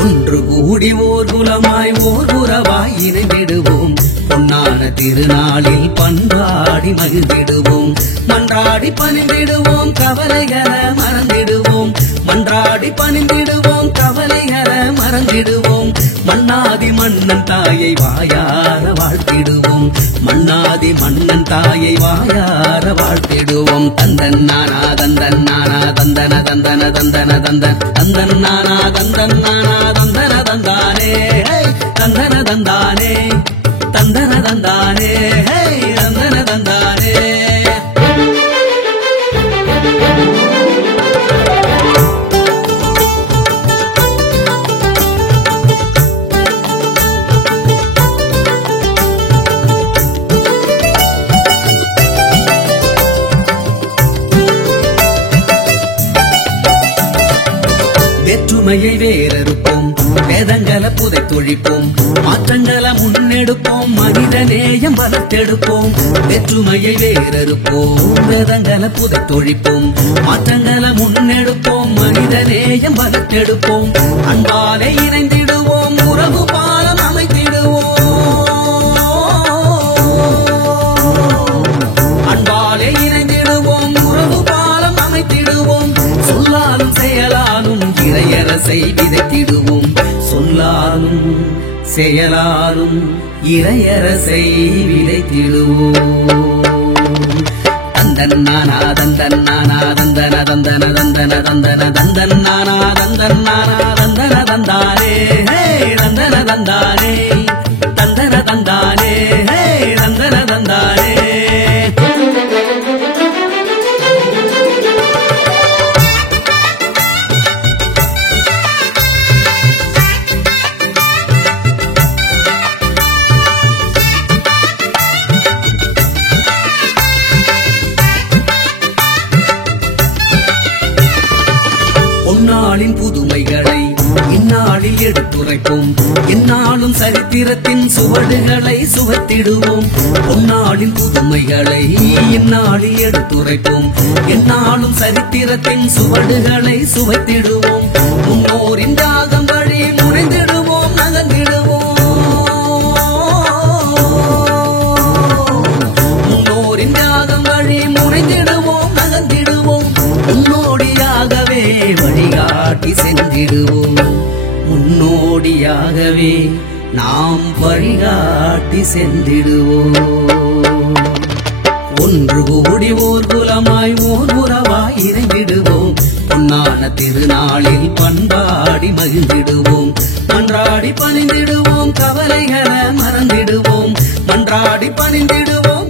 ஒன்று கூடி ஓர் குலமாய் ஓர் உறவாய் இணைந்திடுவோம். பொன்னான திருநாளில் பண்பாடி மகிழ்ந்திடுவோம். மன்றாடி பணிந்திடுவோம், கவலைகளை மறந்திடுவோம். மன்றாடி பணிந்திடுவோம், கவலைகளை மறந்திடுவோம். மன்னாதி மன்னன் தாயை வாயார வாழ்த்திடுவோம். மன்னாதி மன்னன் தாயை வாயார வாழ்த்திடுவோம். தந்தன் நானா தந்தன் நானா தந்தன தந்தன தந்தன தந்தன் தந்தன் நானா தந்தன் நானா தந்தன தந்தானே தந்தன தந்தானே தந்தன தந்தானே தந்தன தந்தானே. வேற்றுமையை வேறறுப்போம், வேதங்களை புதைத்தொழிப்போம். மாற்றங்களை முன்னெடுப்போம், மனித நேயம் வளர்த்தெடுப்போம். வேற்றுமையை வேறறுப்போம், வேதங்களை புதைத்தொழிப்போம். மாற்றங்களை முன்னெடுப்போம், மனித நேயம் வளர்த்தெடுப்போம். அன்பாலே இணைந்திடுவோம், உறவு பாலம் அமைத்திடுவோம். அன்பாலே இணைந்திடுவோம், உறவு பாலம் அமைத்திடுவோம். சொல்லாலும் செயலாலும் இறையரசை விதைத்திடுவோம். சொல்லாலும் செயலாலும் இறையரசை விதைத்திடுவோம். தந்தன் நானா தந்தன் நானா தந்தன தந்தன தந்தன தந்தன தந்தன் நானா தந்தன் நானா தந்தன தந்தானே தந்தன தந்தானே தந்தன தந்தானே தந்தன தந்தானே. பொன்னாளின் புதுமைகளை இந்நாளில் எடுத்துரைப்போம். எந்நாளும் சரித்திரத்தின் சுவடுகளை சுவைத்திடுவோம். பொன்னாளின் புதுமைகளை இந்நாளில் எடுத்துரைப்போம். எந்நாளும் சரித்திரத்தின் சுவடுகளை சுவைத்திடுவோம். முன்னோரின் தியாகம் வழி முனைந்திடுவோம், நகர்ந்திடுவோம். முன்னோரின் தியாகம் வழி முனைந்திடுவோம், நகர்ந்திடுவோம். முன்னோடியாகவே வழிகாட்டி சென்றிடுவோம். முன்னோடியாகவே நாம் வழிகாட்டி சென்றிடுவோம். ஒன்று கூடி ஓர் குலமாய் ஓர் உறவாய் இணைந்திடுவோம். பொன்னான திருநாளில் பண்பாடி மகிழ்ந்திடுவோம். மன்றாடி பணிந்திடுவோம், கவலைகளை மறந்திடுவோம். மன்றாடி பணிந்திடுவோம்,